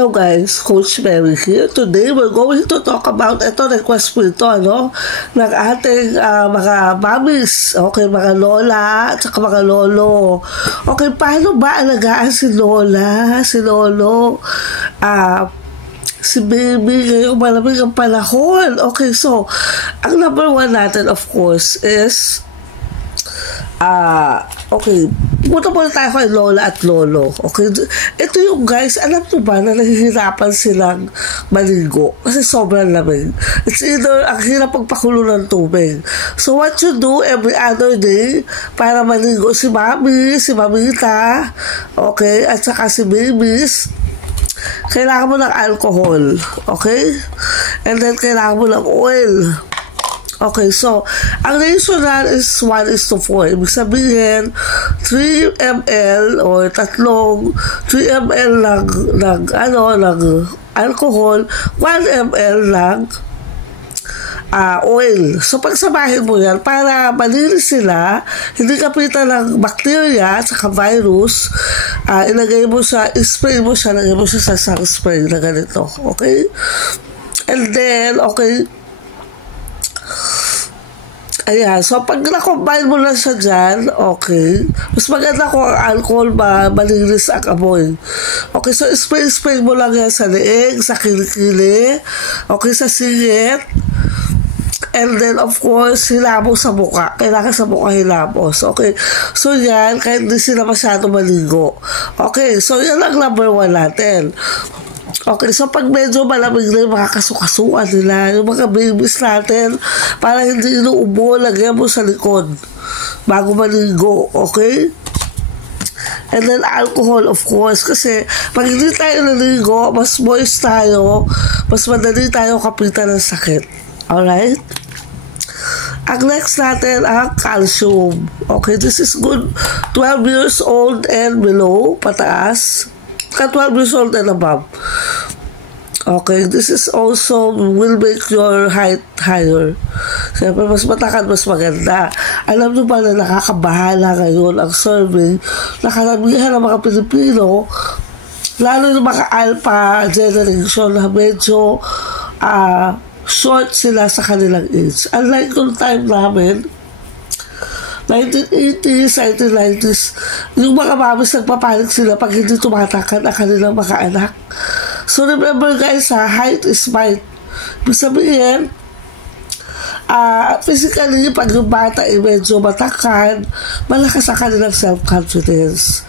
Hello guys, Coach Mary here. Today we're going to talk about ito, request po ito, ng ating mga mommies, okay, mga lola at saka mga lolo. Okay, paano ba alagaan si lola, si lolo, si baby ngayong malamig ang panahon? Okay, so, ang number one natin of course is okay, punta muna tayo kay lola at lolo. Okay, ito yung guys, alam nyo ba na nahihirapan silang maligo kasi sobrang lamig. It's either ang hirap pagpakulo ng tubig. So what you do every other day para maligo si mami, si mamita, okay, at saka si babies, kailangan mo ng alcohol, okay, and then kailangan mo ng oil. Okay, so, ang ratio na is 1:4. Ibig sabihin, 3 ml or 3 ml ng alcohol, 1 ml ng oil. So, pagsamahin mo yan, para malinis sila, hindi kapitan ng bacteria at saka virus, ilagay mo siya, spray mo siya, lagay mo siya sa isang spray na ganito. Okay? And then, okay, ayan, so pag na-combine mo lang siya dyan, okay, mas maganda kung ang alcohol malinis ang amoy. Okay, so spray mo lang yan sa leeg, sa kilikili, okay, sa singit, and then of course, hilamos sa muka. Kailangan sa muka hilamos. Okay, so yan, kahit hindi sila masyado maligo. Okay, so yan ang number one natin. Okay, so pag medyo malamig na yung mga kasukasuan nila, yung mga babies natin, para hindi inuubo, lagyan mo sa likod bago maligo, okay? And then alcohol, of course, kasi pag hindi tayo naligo, mas moist tayo, mas madali tayo kapitan ng sakit. Alright? Ang next natin, ang calcium. Okay, this is good 12 years old and below, pataas. 12 years old and above. Okay, this is also will make your height higher. Siyempre, mas matakad, mas maganda. Alam nyo ba na nakakabahala ngayon ang survey na karamihan ng mga Pilipino, lalo yung mga alpha generation na medyo short sila sa kanilang age. Unlike yung time namin, 1980s, 1990s, yung mga mamis nagpapanik sila pag hindi tumatakan ang kanilang mga anak. So remember guys, height is might. Ibig sabihin, physically, pag yung bata ay medyo matakan, malakas ang kanilang self-confidence.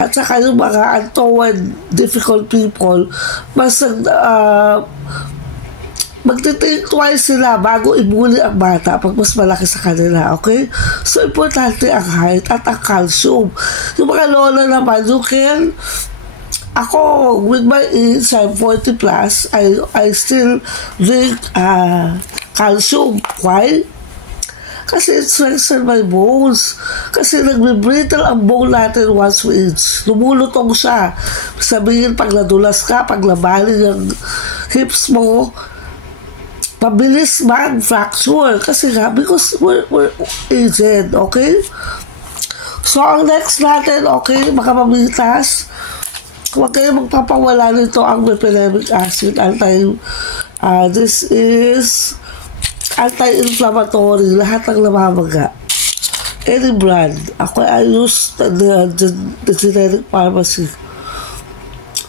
At saka yung mga untoward, difficult people, mas magtitake twice sila bago ibuli ang bata pag mas malaki sa kanila, okay? So, importante ang height at ang calcium. Yung mga lola naman, you can, ako, with my age, I'm 40 plus, I still drink calcium. Why? Kasi it strengthens my bones. Kasi nagbe-brittle ang bone natin once we age. Lumulutong siya. Sabihin, pag nadulas ka, pag nabali yung hips mo, pabilis mag-fracture kasi nga because we're aged, okay? So, ang next natin, okay, mga mamitas, huwag kayo magpapawala nito ang mefenamic acid, this is anti-inflammatory, lahat ng namamaga. Any brand. Ako, I use the generic pharmacy.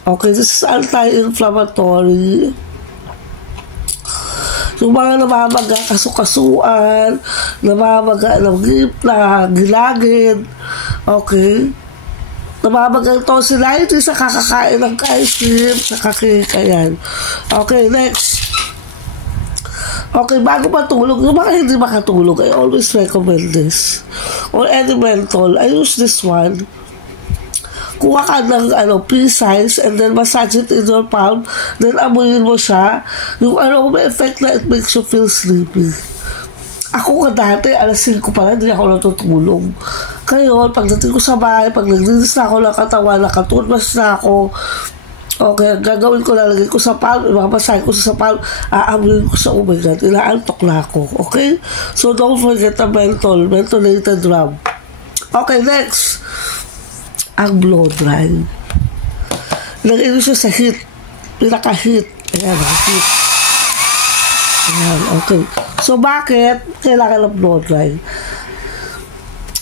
Okay, this is anti-inflammatory. Yung mga namamaga, kasukasuan, namamaga ng gipla, gilagid, okay? Namamaga ng tonsillitis sa kakakain ng ice cream, sa kakikayan. Okay, next. Okay, bago matulog, yung mga hindi makatulog, I always recommend this. Or any menthol, I use this one. Kuha ka ng pea-size and then massage it in your palm, then amuyin mo siya. Yung may effect na it makes you feel sleepy. Ako dati, alas 5 pa lang, hindi ako natutulog. Ngayon, pagdating ko sa bahay, pag naglinis na ako ng katawan, nakatulmas na ako, okay, gagawin ko, lalagay ko sa palm, imamasay ko sa palm, aamuyin ko sa umagat, inaantok na ako, okay? So, don't forget the mentholated rum. Okay, next. Ang blow dry. Nag-ino siya sa heat. pinaka-hit. Ayan, hit. Ayan, okay. So, bakit kailangan ng blow dry?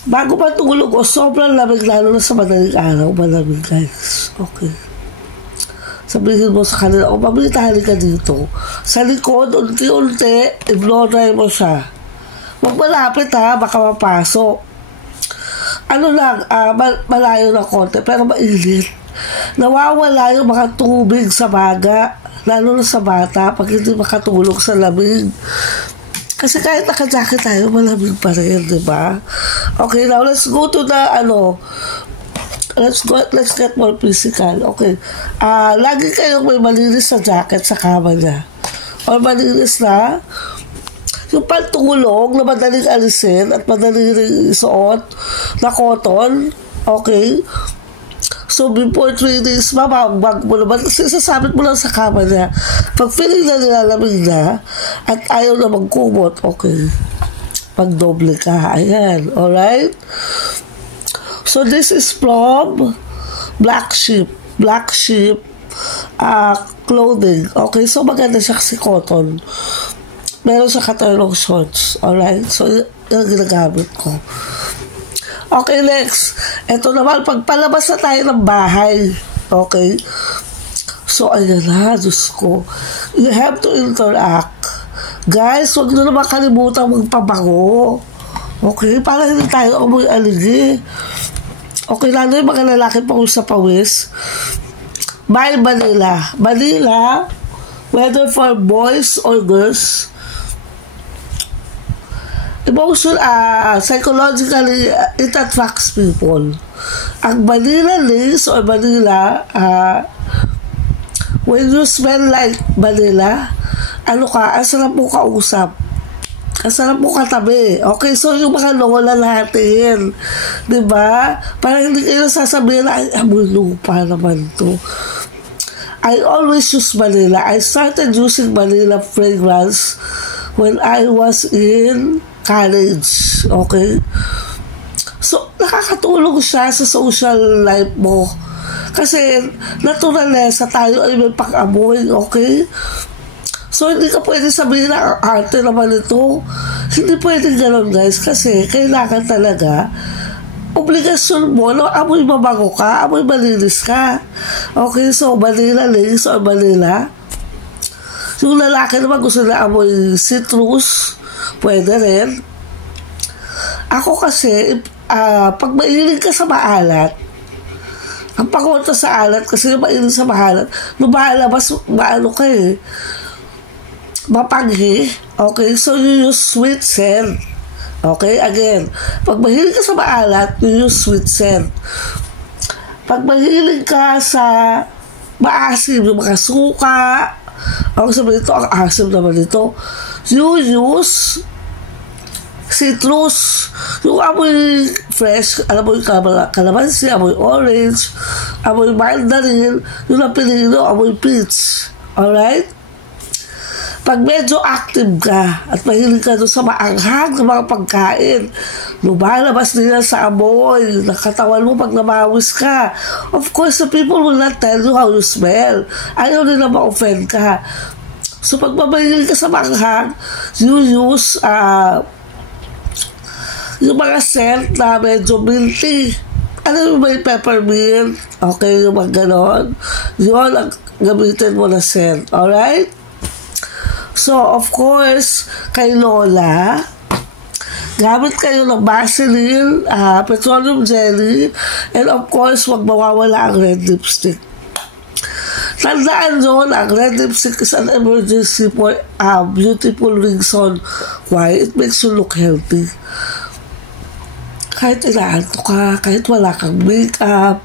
Bago pa tulog o sobrang lamig, lalo na sa madaling araw, malamig guys. Okay. Sabihin mo sa kanila, mabilitahan ka dito. Sa likod, unti-unti, i-blow dry mo siya. Huwag malapit ha, baka mapasok. Ano lang, malayo na konti, pero mainit. Nawawala yung mga tubig sa baga, lalo na sa bata, pag hindi makatulog sa lamig. Kasi kahit naka-jacket tayo, malamig pa rin, di ba? Okay, now let's go to the, let's get more physical. Okay. Lagi kayong may malinis na jacket sa kama niya. Or malinis na, yung pantulog na madaling alisin at madaling isuot na cotton. Okay. So, before 3 days, mababag mo naman. Kasi sasabit mo lang sa kama niya. Pag feeling na nilalamig na at ayaw na magkumot, okay. Pag-doble ka. Ayan. Alright? So, this is from Black Sheep. Black Sheep clothing. Okay? So, maganda siya kasi cotton. Meron siya katalong shorts. Alright? So, yung ginagamit ko. Okay, next. Ito naman, pagpalabas na tayo ng bahay. Okay? So, ayan na, Diyos ko. You have to interact. Guys, huwag nyo naman kalimutan magpabango. Okay? Para hindi tayo amoy aligi. Okay, lalo yung mga lalaki pa sa pawis. By Manila. Manila, whether for boys or girls, psychologically, it attracts people. Ang Manila lace or Manila, when you smell like Manila, ang sarap mo kausap. Ang sarap mo katabi. Okay, so yung mga lola natin, diba? Parang hindi kayo sasabihin na, ay, amoy lupa naman to. I always use Manila. I started using Manila fragrance when I was in college. Okay? So, nakakatulong siya sa social life mo. Kasi, naturalesa tayo ay may pang-amoy. Okay? So, hindi ka pwede sabihin na arte naman ito. Hindi pwede gano'n, guys. Kasi, kailangan talaga obligasyon mo, no? Amoy mabago ka, amoy malinis ka. Okay? So, Manila lace or Manila. Yung lalaki naman gusto na amoy citrus, pwede rin. Ako kasi, pag mahilig ka sa maalat, ang pakunta sa alat, kasi yung mahilig sa maalat, lumalabas, maano ka eh, mapanghi. Okay, so you use sweet scent. Okay, again, pag mahilig ka sa maalat, you use sweet scent. Pag mahilig ka sa maasim, yung mga suka, ang sabi nito, ang asim naman nito, you use citrus. Yung amoy fresh, alam mo yung calamansi, amoy orange, amoy mandarin, yung napilino, amoy peach. Alright? Pag medyo active ka at mahilig ka doon sa maanghang ng mga pagkain, lumalabas nila sa amoy, nakatawan mo pag namawis ka. Of course, the people will not tell you how you smell. Ayaw nila ma-offend ka. So, pag mahilig ka sa maanghang, you use yung mga scent na medyo milky. Ano yung may peppermint? Okay, yung mga ganon. Yun ang gamitin mo na scent. Alright? So, of course, kay Lola, gamit kayo ng Vaseline, petroleum jelly, and of course, wag mawawala ang red lipstick. Tandaan nyo, ang red lipstick is an emergency for beautiful reason. Why? It makes you look healthy. Kahit inaanto ka, kahit wala kang makeup,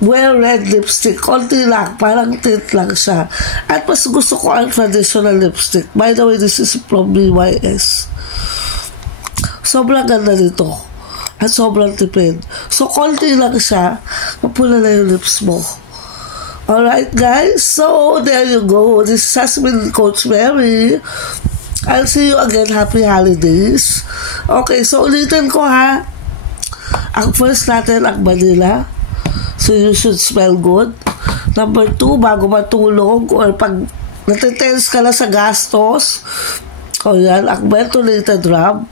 wear red lipstick, konti lang, parang tint lang siya. At mas gusto ko ang traditional lipstick. By the way, this is from BYS. Sobrang ganda nito. At sobrang tipid. So, konti lang siya, mapula na yung lips mo. Alright, guys? So, there you go. This has been Coach Mary. I'll see you again. Happy holidays. Okay, so ulitin ko ha. Ang first natin, ang Manila. So you should smell good. Number 2, bago matulog or pag natitense ka na sa gastos, o yan, ang mentholated rub.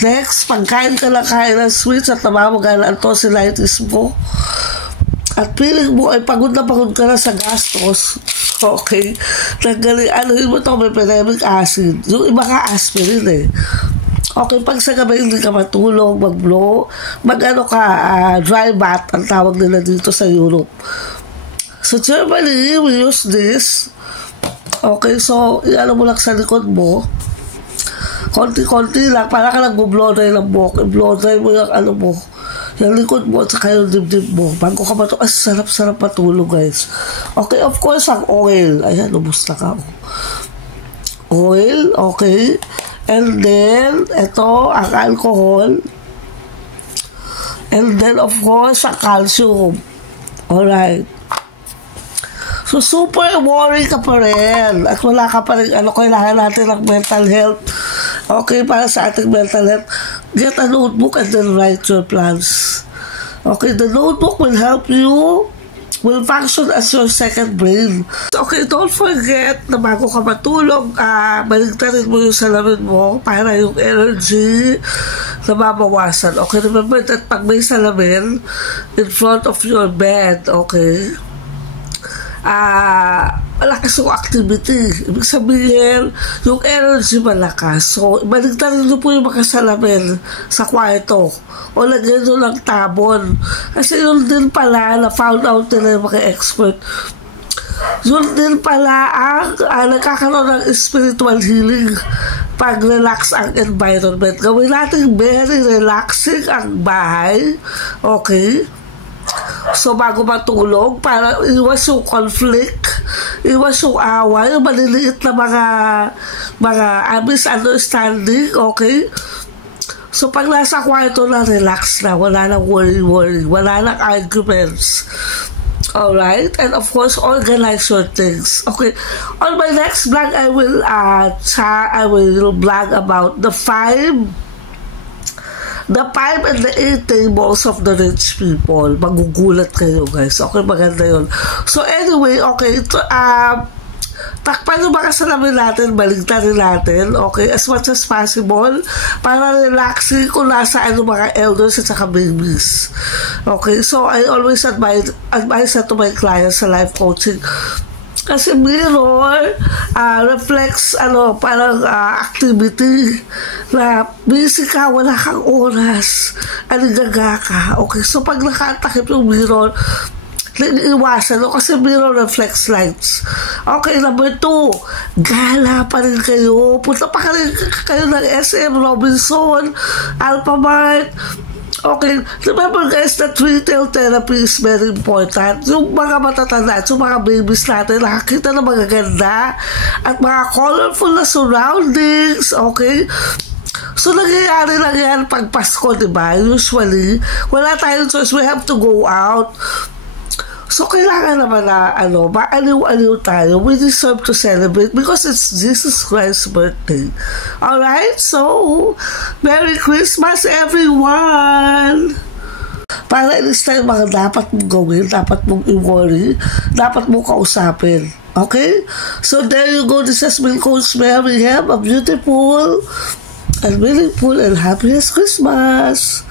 Next, pagkain ka lang kain ng sweets at namamagal ang tonsillitis mo. At feeling mo ay pagod na ka na sa gastos. Okay. Tanggalin, anuhin mo ito, may panemic acid. Yung iba ka aspirin eh. Okay, pag sa gabi hindi ka matulog, mag-blow, dry bath, ang tawag nila dito sa Europe. So, generally, we use this. Okay, so, iano mo lang sa likod mo. Konti-konti lang, para ka lang blow dry ng buhok. I-blow dry mo yung mo. Yung likod mo at saka yung dibdib mo. Bago ka matulog. Sarap-sarap matulog, guys. Okay, of course, ang oil. Ayan, ubus na ka. Oil, okay. And then, ito, ang alcohol. And then, of course, ang calcium. Alright. So, super worry ka pa rin. At wala ka pa rin, kailangan natin ng mental health. Okay, para sa ating mental health, get a notebook and then write your plans. Okay, the notebook will help you, will function as your second brain. Okay, don't forget na bago ka matulog, baligtarin mo yung salamin mo para yung energy na mabawasan. Okay, remember that pag may salamin in front of your bed, okay, malakas yung activity. Ibig sabihin, yung energy malakas. So, baligtarin nyo po yung makasalamin sa kwarto. O lagyan nyo ng tabon. Kasi yun din pala, na-found out nila yung mga expert. Yun din pala ang nagkakaroon ng spiritual healing pag relax ang environment. Gawin natin very relaxing ang bahay. Okay? So, bago matulog, para iwas yung conflict, iwas yung away, yung maliliit na mga misunderstanding, okay? So, pag nasa kwarto na, relax na, wala nang worry, wala nang arguments. Alright? And of course, organize your things. Okay? On my next vlog, I will blog about the 5 and the 8 tables of the rich people. Magugulat kayo, guys. Okay, maganda yun. So, anyway, okay, takpan yung mga salamin natin, baligtarin natin, okay, as much as possible, para relaxing kung nasaan yung mga elders at saka babies. Okay, so I always advise that to my clients sa life coaching. Kasi mirror reflects parang activity na busy ka, wala kang oras, aligaga ka. Okay, so pag nakatakip yung mirror, iwasan kasi mirror reflects lights. Okay, number 2, gala pa rin kayo. Punta pa kayo ng SM, Robinson, Alphamart. Okay, remember guys that retail therapy is very important. Yung mga matatanda at yung mga babies natin nakakita ng mga ganda at mga colorful na surroundings. Okay, so nangyayari lang yan pag Pasko, diba? Usually, wala tayong choice. We have to go out. So, kailangan naman na, maaliw-aliw tayo. We deserve to celebrate because it's Jesus Christ's birthday. Alright? So, Merry Christmas, everyone! Para ilista yung mga dapat mong gawin, dapat mong i-worry, dapat mong kausapin. Okay? So, there you go. This has been Coach Mary. Have a beautiful and meaningful and happiest Christmas!